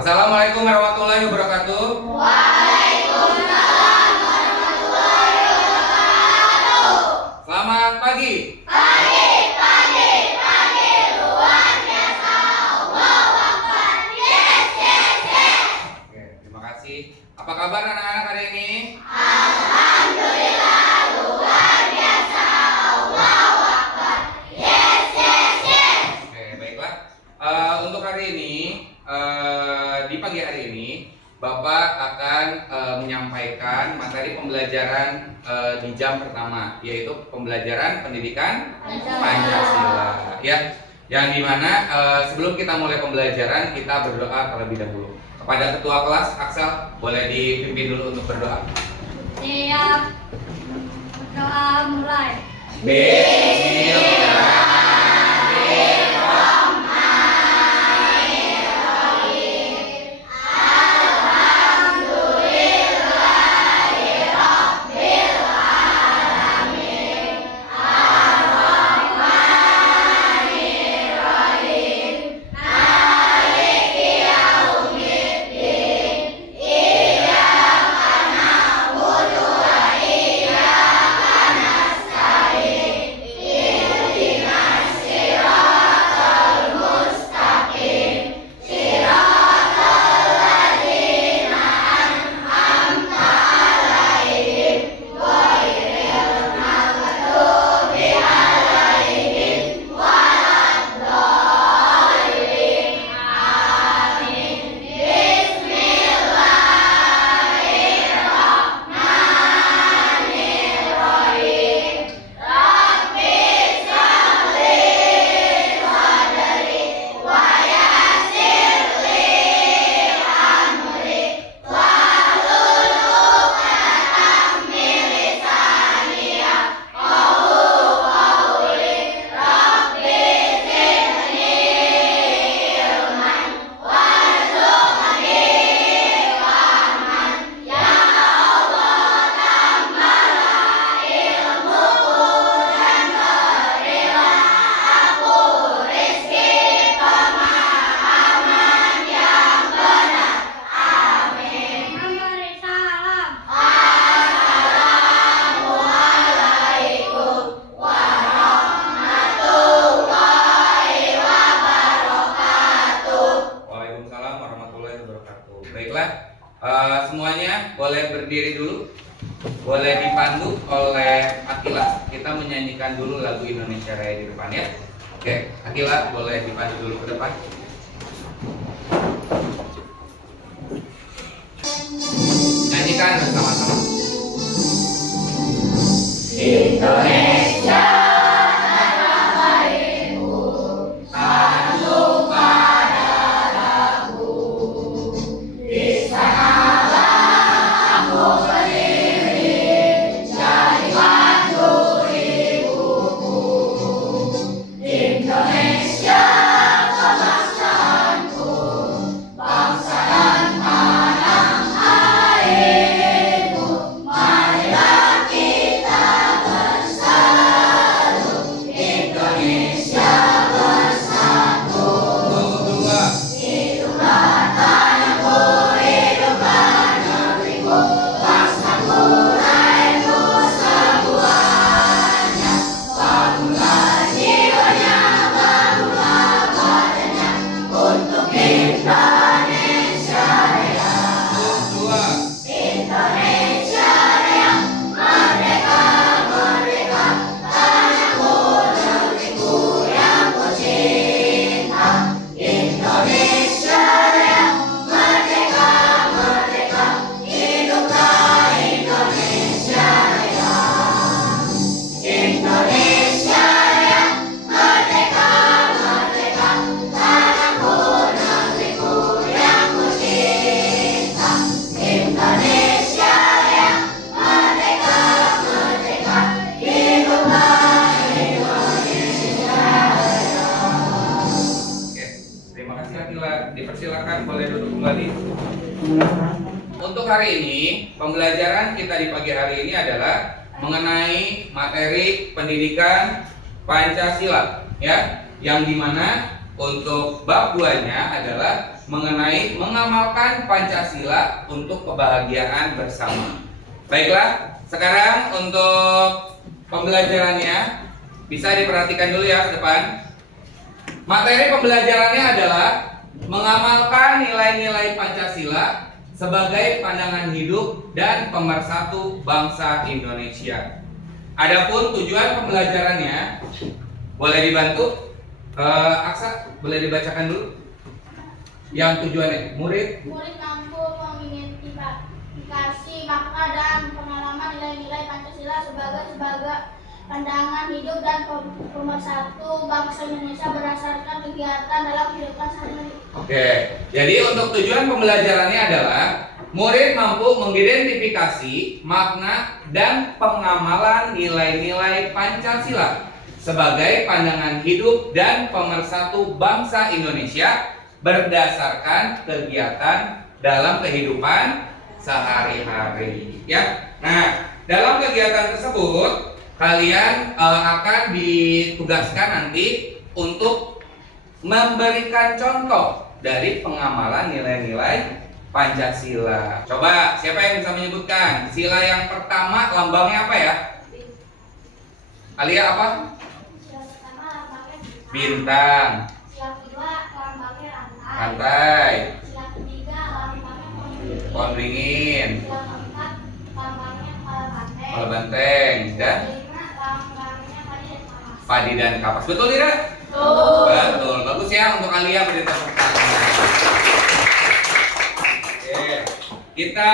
Assalamualaikum warahmatullahi wabarakatuh. Waalaikumsalam warahmatullahi wabarakatuh. Selamat pagi. Pagi, luar biasa. Allahu Akbar. Yes, yes, yes. Oke, terima kasih. Apa kabar anak-anak hari ini? Alhamdulillah, luar biasa. Allahu Akbar. Yes, yes, yes. Oke, baiklah. Untuk hari ini, di pagi hari ini, Bapak akan menyampaikan materi pembelajaran di jam pertama, yaitu pembelajaran pendidikan Pancasila. Ya, yang dimana sebelum kita mulai pembelajaran, kita berdoa terlebih dahulu. Kepada ketua kelas, Aksel, boleh dipimpin dulu untuk berdoa. Siap. Berdoa mulai. Bismillah. Waalaikumsalam warahmatullahi wabarakatuh. Baiklah, semuanya boleh berdiri dulu. Boleh dipandu oleh Akila. Kita menyanyikan dulu lagu Indonesia Raya di depan ya. Oke, Akila boleh dipandu dulu ke depan. Nyanyikan bersama-sama. Indonesia. Dipersilakan boleh duduk kembali. Untuk hari ini, pembelajaran kita di pagi hari ini adalah mengenai materi pendidikan Pancasila, ya, yang dimana untuk bab 2-nya adalah mengenai mengamalkan Pancasila untuk kebahagiaan bersama. Baiklah, sekarang untuk pembelajarannya bisa diperhatikan dulu ya ke depan. Materi pembelajarannya adalah mengamalkan nilai-nilai Pancasila sebagai pandangan hidup dan pemersatu bangsa Indonesia. Adapun tujuan pembelajarannya, boleh dibantu? Aksa, boleh dibacakan dulu? Yang tujuannya, murid mampu mengidentifikasi makna dan pengalaman nilai-nilai Pancasila sebagai pandangan hidup dan pemersatu bangsa Indonesia berdasarkan kegiatan dalam kehidupan sehari-hari. Oke, jadi untuk tujuan pembelajarannya adalah murid mampu mengidentifikasi makna dan pengamalan nilai-nilai Pancasila sebagai pandangan hidup dan pemersatu bangsa Indonesia berdasarkan kegiatan dalam kehidupan sehari-hari. Ya, nah dalam kegiatan tersebut kalian akan ditugaskan nanti untuk memberikan contoh dari pengamalan nilai-nilai Pancasila. Coba siapa yang bisa menyebutkan sila yang pertama lambangnya apa ya? Alia apa? Sila pertama lambangnya Bintang. Sila kedua lambangnya rantai. Rantai. Sila ketiga lambangnya Pohon beringin. Sila keempat lambangnya kepala banteng. Kepala banteng. Dan Kelima lambangnya padi dan kapas. padi dan kapas. Betul tidak? Betul. Bagus ya untuk Alia, beri tepuk tangan. Oke. Kita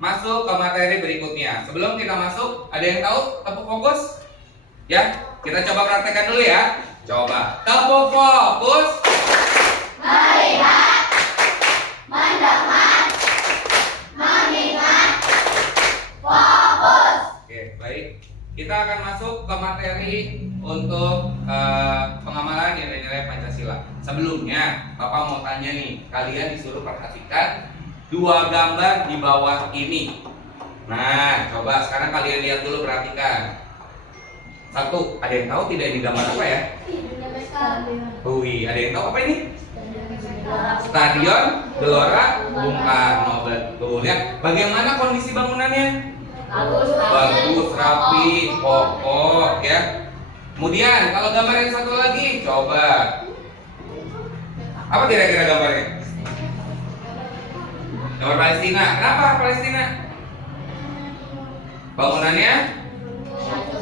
masuk ke materi berikutnya. Sebelum kita masuk, ada yang tahu tepuk fokus? Ya, kita coba praktekkan dulu ya. Coba tepuk fokus. Melihat, mendengar, mengingat, fokus. Oke, baik. Kita akan masuk ke materi untuk pengamalan nilai-nilai Pancasila. Sebelumnya, Bapak mau tanya nih, kalian disuruh perhatikan dua gambar di bawah ini. Nah, coba sekarang kalian lihat dulu, perhatikan. Satu, ada yang tahu tidak ini gambar apa ya? Wih, ada yang tahu apa ini? Stadion Gelora Bung Karno. Betul ya. Bagaimana kondisi bangunannya? Bagus, rapi, kokoh ya. Kemudian kalau gambar yang satu lagi, coba. Apa kira-kira gambarnya? Gambar Palestina. Kenapa Palestina? Bangunannya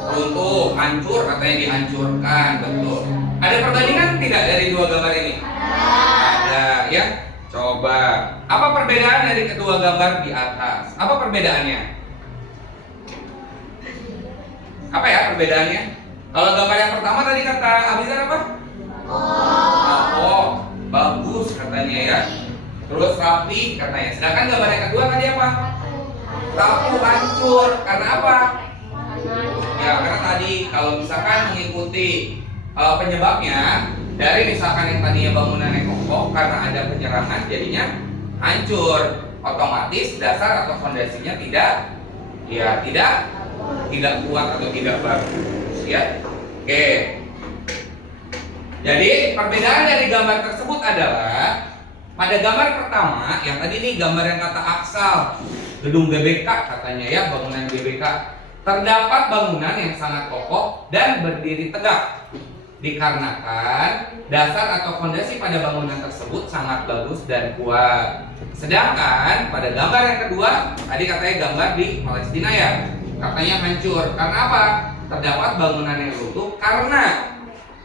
runtuh, hancur, katanya dihancurkan, betul. Ada perbandingan tidak dari dua gambar ini? Ada ya. Coba. Apa perbedaan dari kedua gambar di atas? Apa perbedaannya? Apa ya perbedaannya? Kalau gambar yang pertama tadi kata Abizar apa? Oh, bagus katanya ya. Terus rapi katanya. Sedangkan gambar yang kedua tadi apa? Rapuh, hancur. Karena apa? Ya, karena tadi kalau misalkan mengikuti penyebabnya dari misalkan yang tadinya bangunannya kokoh karena ada penyerangan jadinya hancur, otomatis dasar atau fondasinya tidak kuat atau tidak bagus ya. Oke. Jadi perbedaan dari gambar tersebut adalah pada gambar pertama yang tadi nih gambar yang kata aksal gedung GBK katanya ya, bangunan GBK. Terdapat bangunan yang sangat kokoh dan berdiri tegak dikarenakan dasar atau fondasi pada bangunan tersebut sangat bagus dan kuat. Sedangkan pada gambar yang kedua tadi katanya gambar di Palestina ya, katanya hancur. Karena apa? Terdapat bangunan yang runtuh karena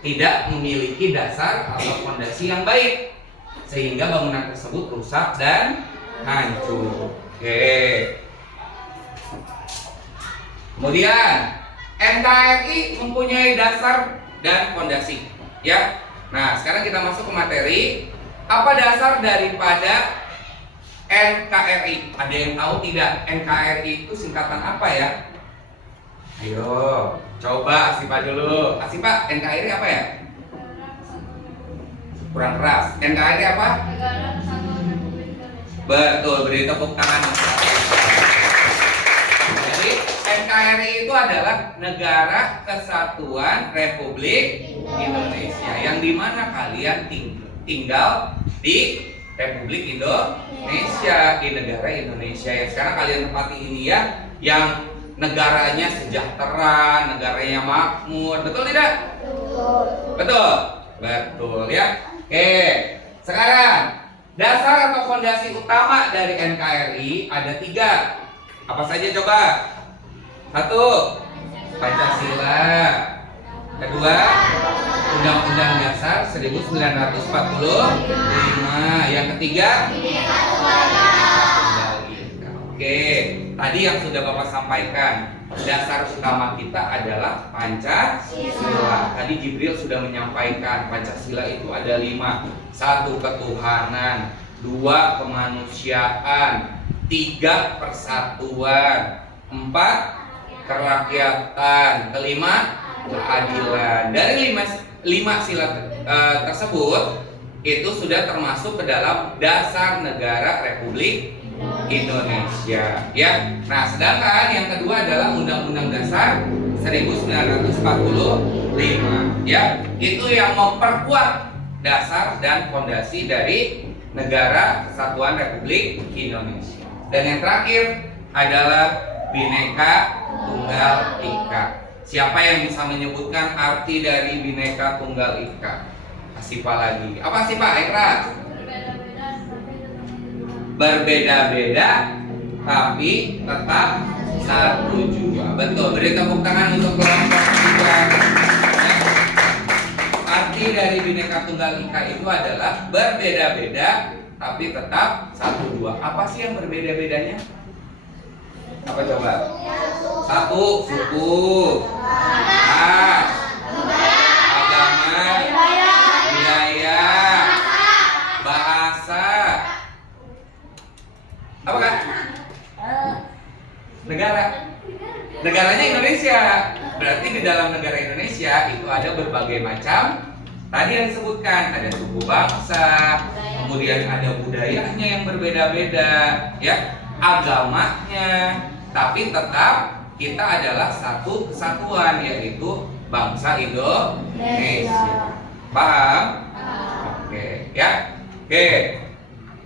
tidak memiliki dasar atau fondasi yang baik sehingga bangunan tersebut rusak dan hancur. Oke. Kemudian NKRI mempunyai dasar dan fondasi, ya. Nah, sekarang kita masuk ke materi. Apa dasar daripada NKRI? Ada yang tahu tidak? NKRI itu singkatan apa ya? Ayo, coba Asipa dulu. Asipa, NKRI apa ya? Kurang keras. NKRI apa? Negara Kesatuan Republik Indonesia. Betul, beri tepuk tangan. Jadi NKRI itu adalah Negara Kesatuan Republik Indonesia, yang dimana kalian tinggal di Republik Indonesia di negara Indonesia yang sekarang kalian tempati ini ya, yang negaranya sejahtera, negaranya makmur, betul tidak? Betul, betul ya. Oke, sekarang dasar atau fondasi utama dari NKRI ada 3. Apa saja coba? 1. Pancasila. Kedua, Undang-Undang Dasar 1945. Yang ketiga, Tunggal Ika. Oke, tadi yang sudah Bapak sampaikan, dasar utama kita adalah Pancasila. Tadi Jibril sudah menyampaikan Pancasila itu ada 5. 1. Ketuhanan. 2. Kemanusiaan. 3. Persatuan. 4. Kerakyatan. 5. Keadilan. Dari 5 sila tersebut itu sudah termasuk ke dalam dasar negara Republik Indonesia ya. Nah, sedangkan yang kedua adalah Undang-Undang Dasar 1945 ya. Itu yang memperkuat dasar dan fondasi dari negara Kesatuan Republik Indonesia. Dan yang terakhir adalah Bhinneka Tunggal Ika. Siapa yang bisa menyebutkan arti dari Bhinneka Tunggal Ika? Asipa lagi. Apa sih Pak Ekra? Berbeda-beda tapi tetap satu jua. Betul. Beri tepuk tangan untuk kelompok kita. Arti dari Bhinneka Tunggal Ika itu adalah berbeda-beda tapi tetap satu jua. Apa sih yang berbeda-bedanya? Apa coba? 1. Suku, ras, agama, budaya, bahasa. Apa kan? Negara. Negaranya Indonesia. Berarti di dalam negara Indonesia itu ada berbagai macam. Tadi yang disebutkan ada suku bangsa, kemudian ada budayanya yang berbeda-beda, ya, agamanya, tapi tetap kita adalah satu kesatuan, yaitu bangsa Indonesia. Paham? Oke, ya. Oke.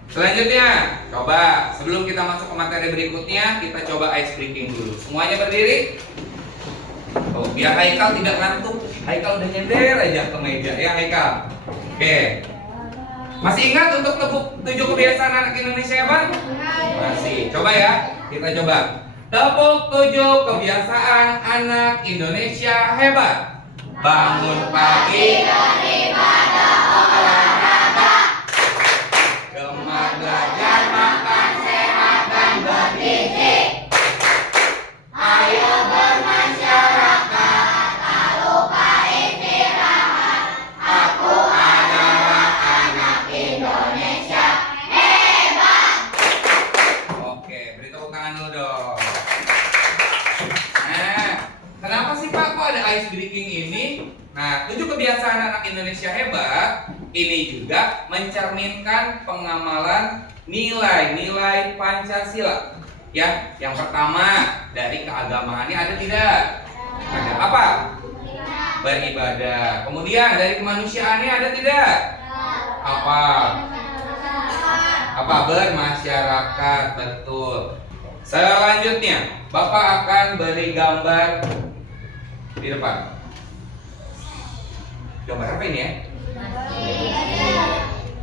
Selanjutnya, coba sebelum kita masuk ke materi berikutnya, kita coba ice breaking dulu. Semuanya berdiri. Oh, biar Haikal tidak ngantuk. Haikal udah nyender aja ke meja ya, Haikal. Oke. Masih ingat untuk 7 kebiasaan anak Indonesia ya, Pak? Masih. Coba ya, kita coba. Tepuk 7 kebiasaan anak Indonesia hebat. Bangun pagi daripada olahraga. Gemar belajar, makan sehat dan bergizi. Ayo bermasyarakat, tak lupa istirahat. Aku adalah anak Indonesia hebat. Oke, beri tepuk tangan dulu dong. Kenapa sih Pak kok ada ice breaking ini? Nah, 7 kebiasaan anak Indonesia hebat ini juga mencerminkan pengamalan nilai-nilai Pancasila. Ya, yang pertama dari keagamaannya ada tidak? Ada apa? Beribadah. Kemudian dari kemanusiaannya ada tidak? Apa? Apa? Bermasyarakat. Betul. Selanjutnya, Bapak akan beri gambar di depan. Gambar apa ini ya?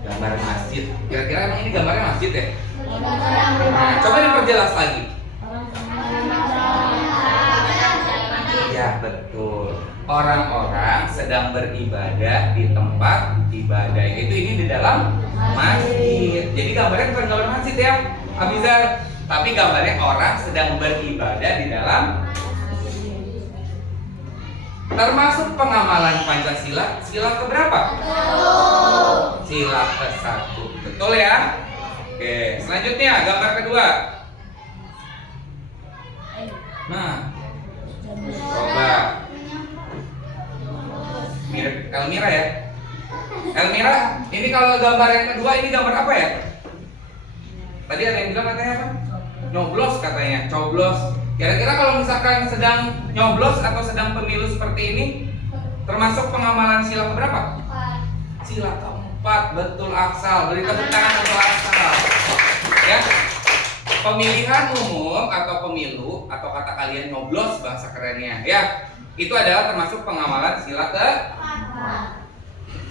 Gambar masjid. Kira-kira emang ini gambarnya masjid ya? Nah, coba diperjelas lagi. Ya, betul. Orang-orang sedang beribadah di tempat ibadah. Itu ini di dalam masjid. Jadi gambarnya bukan gambar masjid ya, Abizar. Tapi gambarnya orang sedang beribadah di dalam. Termasuk pengamalan Pancasila, sila keberapa? Sila ke-1. Betul ya? Oke, selanjutnya gambar kedua. Nah, coba mirip Elmira ya. Elmira, ini kalau gambar yang kedua ini gambar apa ya? Tadi ada yang bilang katanya apa? Nyoblos katanya, coblos. Kira-kira kalau misalkan sedang nyoblos atau sedang pemilu seperti ini, termasuk pengamalan sila keberapa? Sila ke-4. tepat, betul Aksal. Beri tepuk tangan untuk Aksal. Ya. Pemilihan umum atau pemilu atau kata kalian nyoblos bahasa kerennya, ya. Itu adalah termasuk pengamalan sila ke.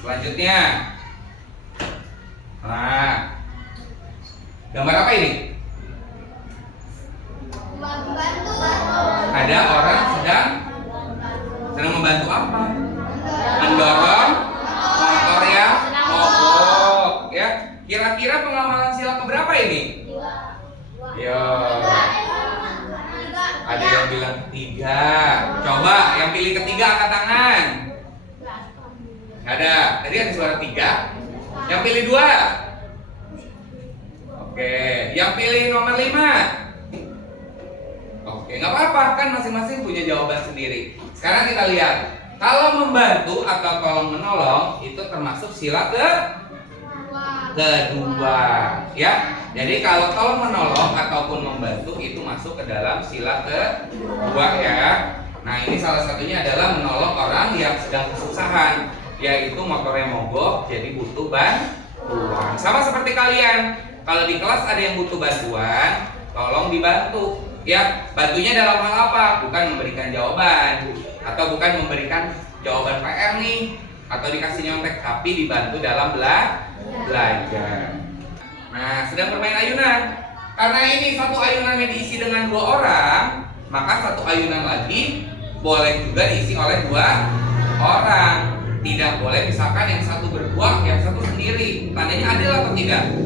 Selanjutnya. Nah. Gambar apa ini? Ada orang sedang membantu apa? Mendorong motor yang mogok, ya. Kira-kira pengamalan sila keberapa ini? Ya. Ada yang bilang ketiga. Coba yang pilih ketiga angkat tangan. Ada. Tadi ada suara 3. Yang pilih 2. Oke. Yang pilih nomor 5. Oke, nggak apa-apa, kan masing-masing punya jawaban sendiri. Sekarang kita lihat. Kalau membantu atau tolong menolong itu termasuk sila kedua, ya. Jadi kalau tolong menolong ataupun membantu itu masuk ke dalam sila kedua, ya. Nah, ini salah satunya adalah menolong orang yang sedang kesusahan, yaitu motornya mogok jadi butuh bantuan. Sama seperti kalian, kalau di kelas ada yang butuh bantuan, tolong dibantu, ya. Bantunya dalam hal apa? Bukan memberikan jawaban atau bukan memberikan jawaban PR nih atau dikasih nyontek, tapi dibantu dalam belajar. Nah, sedang bermain ayunan. Karena ini satu ayunannya diisi dengan 2 orang, maka satu ayunan lagi boleh juga diisi oleh 2 orang. Tidak boleh misalkan yang satu berdua, yang satu sendiri. Tandanya adil atau tidak?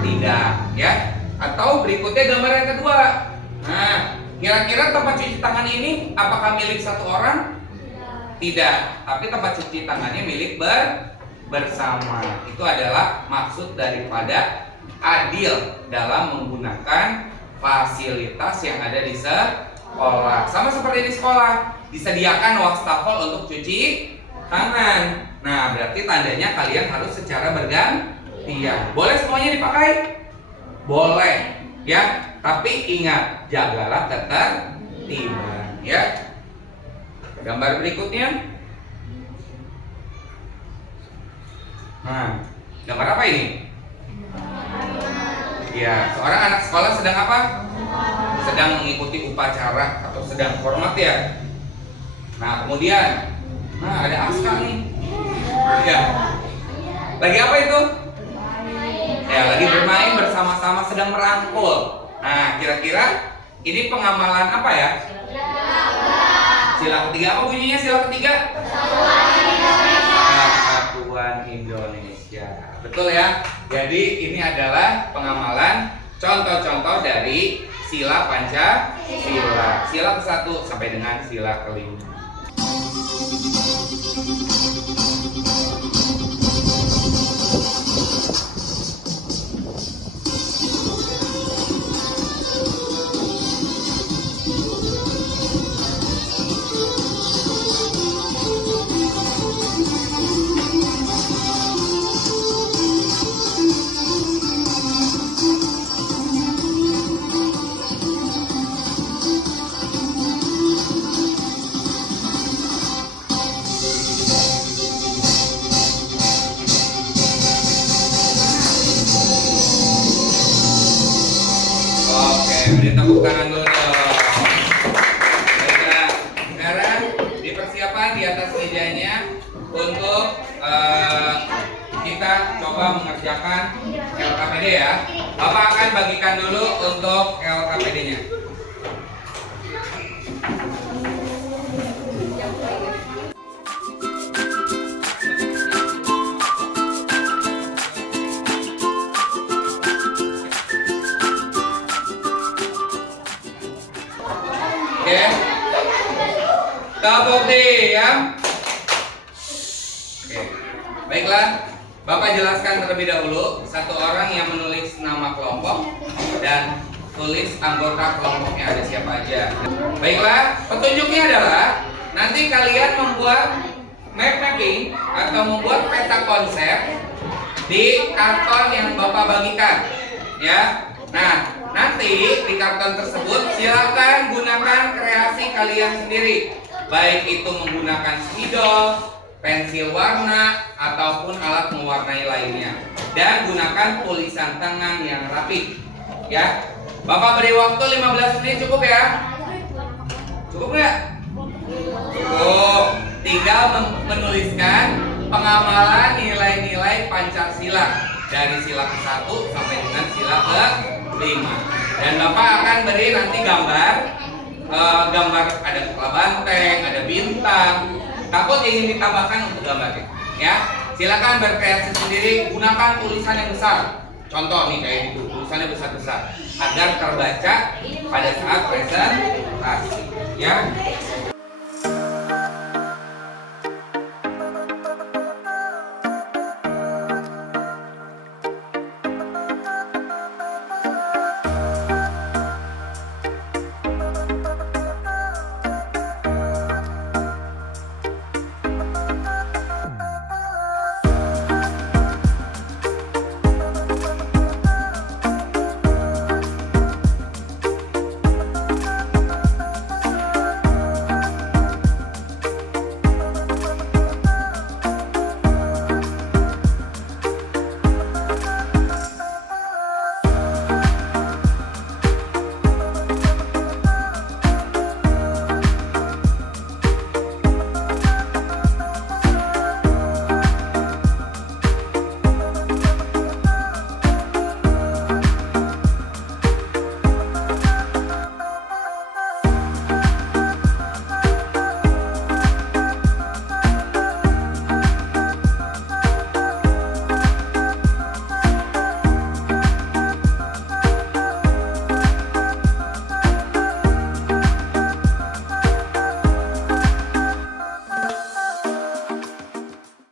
Tidak, ya. Atau berikutnya gambar yang kedua. Nah, kira-kira tempat cuci tangan ini apakah milik satu orang? Tidak, tapi tempat cuci tangannya milik bersama. Itu adalah maksud daripada adil dalam menggunakan fasilitas yang ada di sekolah. Sama seperti di sekolah, disediakan wastafel untuk cuci tangan. Nah, berarti tandanya kalian harus secara bergantian. Boleh semuanya dipakai? Boleh, ya. Tapi ingat, jagalah ketertiban, ya. Gambar berikutnya. Nah, gambar apa ini? Ya, seorang anak sekolah sedang apa? Sedang mengikuti upacara atau sedang hormat, ya. Nah, kemudian, nah ada Aska nih. Ya. Lagi apa itu? Ya, lagi bermain bersama-sama, sedang merangkul. Nah, kira-kira ini pengamalan apa ya? Sila ketiga. Apa bunyinya sila ketiga? Persatuan Indonesia. Betul ya? Jadi ini adalah pengamalan contoh-contoh dari sila Pancasila. Sila ke-1 sampai dengan sila ke-5. Beri tepuk tangan dulu dong. Baiklah, sekarang dipersiapkan di atas mejanya untuk kita coba mengerjakan LKPD, ya. Bapak akan bagikan dulu untuk LKPD-nya. Oke, terbukti ya. Oke, baiklah. Bapak jelaskan terlebih dahulu satu orang yang menulis nama kelompok dan tulis anggota kelompoknya ada siapa aja. Baiklah, petunjuknya adalah nanti kalian membuat map mapping atau membuat peta konsep di karton yang Bapak bagikan, ya. Nah, nanti di karton tersebut silakan gunakan kreasi kalian sendiri, baik itu menggunakan spidol, pensil warna, ataupun alat mewarnai lainnya. Dan gunakan tulisan tangan yang rapi. Ya, Bapak beri waktu 15 menit cukup ya? Cukup nggak? Cukup. Tinggal menuliskan pengamalan nilai-nilai Pancasila dari sila ke-1 sampai dengan sila ke-5. Dan Bapak akan beri nanti gambar ada kepala banteng, ada bintang. Takut ingin ditambahkan untuk gambarnya, ya. Silakan berkreasi sendiri, gunakan tulisan yang besar. Contoh nih kayak gitu, tulisannya besar-besar agar terbaca pada saat presentasi, ya.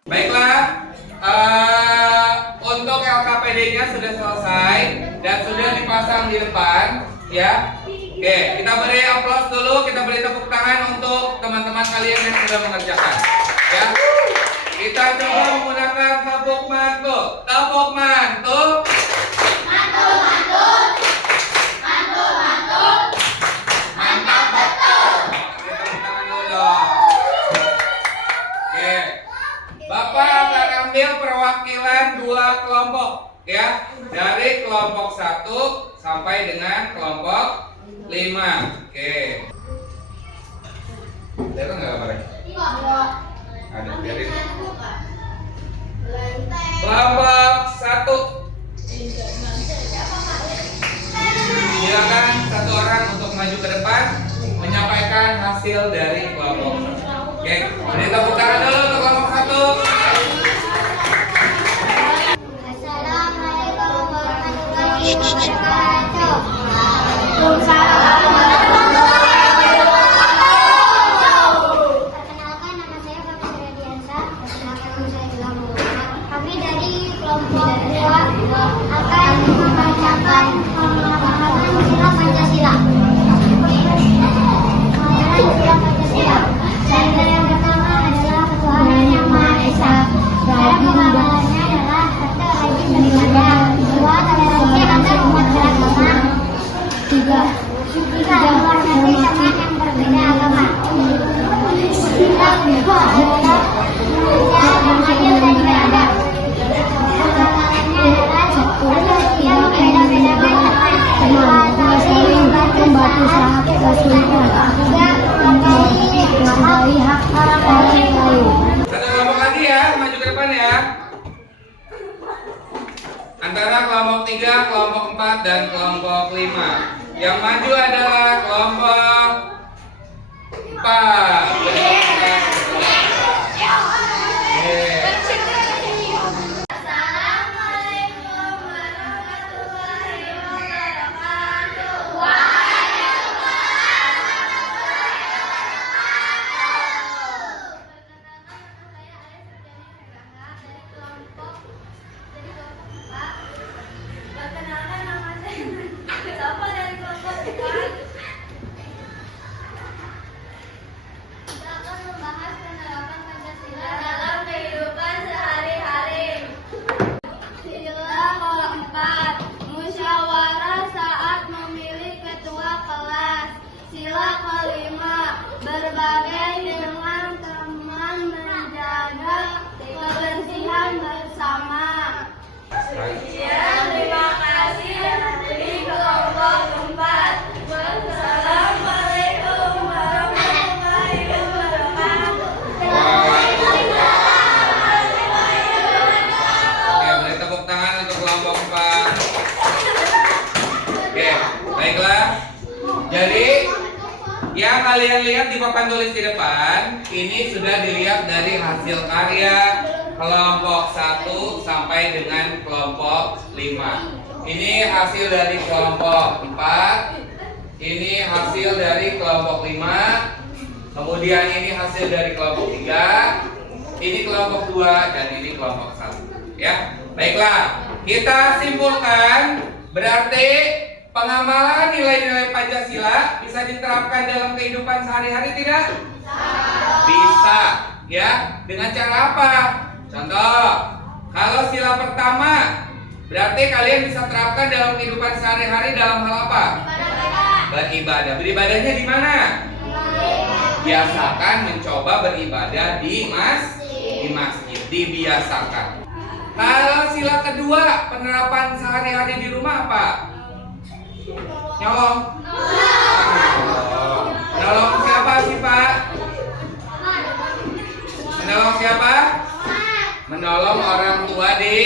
Baiklah, untuk LKPD-nya sudah selesai dan sudah dipasang di depan, ya. Oke, kita beri aplaus dulu, kita beri tepuk tangan untuk teman-teman kalian yang sudah mengerjakan, ya. Kita coba menggunakan tepuk mantul, tepuk mantul. Mantul, mantul. Mantul, mantul. Mantap betul. Tepuk tangan dulu dong. Oke. Bapak akan ambil perwakilan 2 kelompok, ya, dari kelompok 1 sampai dengan kelompok 5. Oke. Datang nggak kabarnya? Ada, biarin. Kelompok 1. Silakan satu orang untuk maju ke depan menyampaikan hasil dari kelompok 1. Oke, beri tepuk tangan dulu untuk kelompok 1. Assalamualaikum warahmatullahi wabarakatuh. Waalaikumsalam warahmatullahi wabarakatuh. Perkenalkan, nama saya Bapak Suradiansa. Perkenalkan, nama saya Ilham Muhammad. Kami dari kelompok 2 akan membacakan pemahaman sila Pancasila. Pemahaman sila Pancasila. Sila yang pertama adalah ketuhanan yang Maha Esa. Cara pemahamannya adalah satu rajin beribadah, 2 toleransi antar umat beragama, 3 menghormati teman yang berbeda agama. Sila kedua adalah manusia yang adil dan beradab. Pemahamannya adalah 1 tidak membeda-bedakan teman, 2 saling membantu sahabat kesulitan, 3 menghargai hak orang lain. Satu kelompok lagi ya, maju ke depan ya. Antara kelompok 3, kelompok 4, dan kelompok 5. Yang maju adalah kelompok 4. Assalamualaikum warahmatullahi wabarakatuh. Perkenalkan, nama saya Siapa dari kelompok 4. Kita akan membahas penerapan Pancasila dalam kehidupan sehari-hari. Sila ke-4, musyawarah saat memilih ketua kelas. Sila ke-5, berbagi dengan teman menjaga kalian lihat di papan tulis di depan, ini sudah dilihat dari hasil karya kelompok 1 sampai dengan kelompok 5. Ini hasil dari kelompok 4, ini hasil dari kelompok 5, kemudian ini hasil dari kelompok 3, ini kelompok 2, dan ini kelompok 1. Ya, baiklah, kita simpulkan berarti pengamalan nilai-nilai Pancasila bisa diterapkan dalam kehidupan sehari-hari tidak? Bisa, ya. Dengan cara apa? Contoh, kalau sila pertama, berarti kalian bisa terapkan dalam kehidupan sehari-hari dalam hal apa? Beribadah. Beribadahnya di mana? Biasakan mencoba beribadah di masjid, dibiasakan. Kalau sila kedua, penerapan sehari-hari di rumah apa? Nyolong. Menolong siapa sih, Pak? Menolong siapa? Menolong orang tua di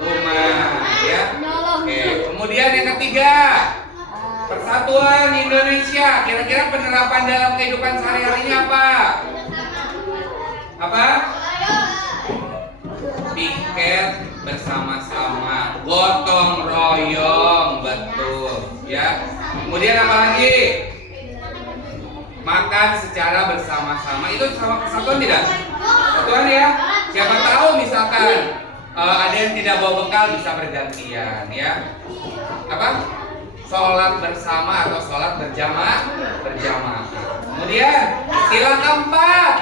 rumah, ya. Oke, kemudian yang ketiga, Persatuan Indonesia. Kira-kira penerapan dalam kehidupan sehari-harinya apa? Apa? Piket bersama-sama, gotong royong, betul, ya. Kemudian apa lagi? Makan secara bersama-sama. Itu sama kesatuan tidak? Kesatuan ya. Siapa tahu misalkan ada yang tidak bawa bekal bisa bergantian, ya. Apa? Sholat bersama atau sholat berjamaah. Kemudian sila keempat.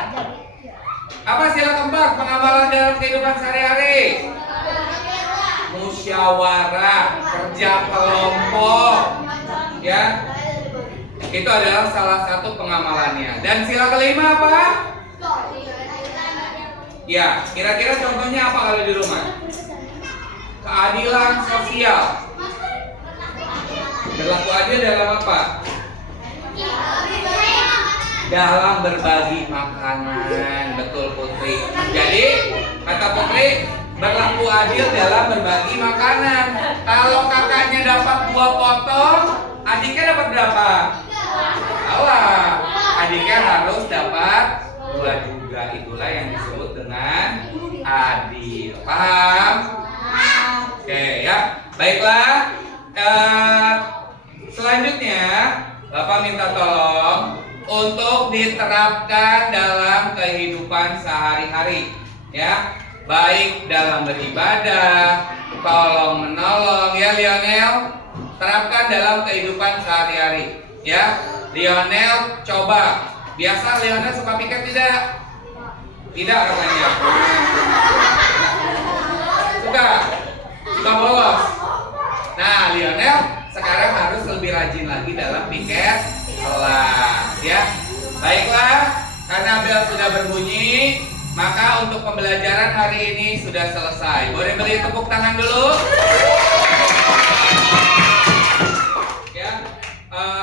Apa sila keempat? Pengamalan dalam kehidupan sehari-hari. Musyawarah, kerja kelompok, ya. Itu adalah salah satu pengamalannya. Dan sila kelima apa? Ya, kira-kira contohnya apa kalau di rumah? Keadilan sosial. Berlaku adil dalam apa? Dalam berbagi makanan. Betul, Putri. Jadi kata Putri, berlaku adil dalam berbagi makanan. Kalau kakaknya dapat 2 potong, adiknya dapat berapa? Salah. Adiknya harus dapat 2 juga. Itulah yang disebut dengan adil. Paham? Oke, ya. Baiklah. Selanjutnya, Bapak minta tolong untuk diterapkan dalam kehidupan sehari-hari, ya. Baik dalam beribadah, tolong menolong, ya Lionel. Terapkan dalam kehidupan sehari-hari, ya. Lionel coba. Biasa Lionel suka piket tidak? Tidak katanya. Suka bolos. Nah, Lionel sekarang harus lebih rajin lagi dalam piket kelas, ya. Baiklah, karena bel sudah berbunyi, maka untuk pembelajaran hari ini sudah selesai. Boleh beri tepuk tangan dulu. Ya,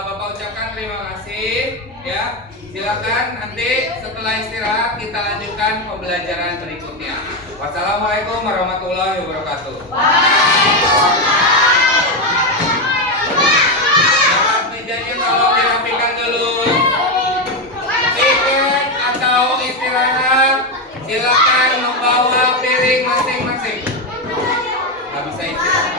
Bapak ucapkan terima kasih. Ya, silakan nanti setelah istirahat kita lanjutkan pembelajaran berikutnya. Wassalamualaikum warahmatullahi wabarakatuh. Tolong dirapikan dulu. Tiket atau istirahat, silakan membawa piring masing-masing. Gak bisa istirahat.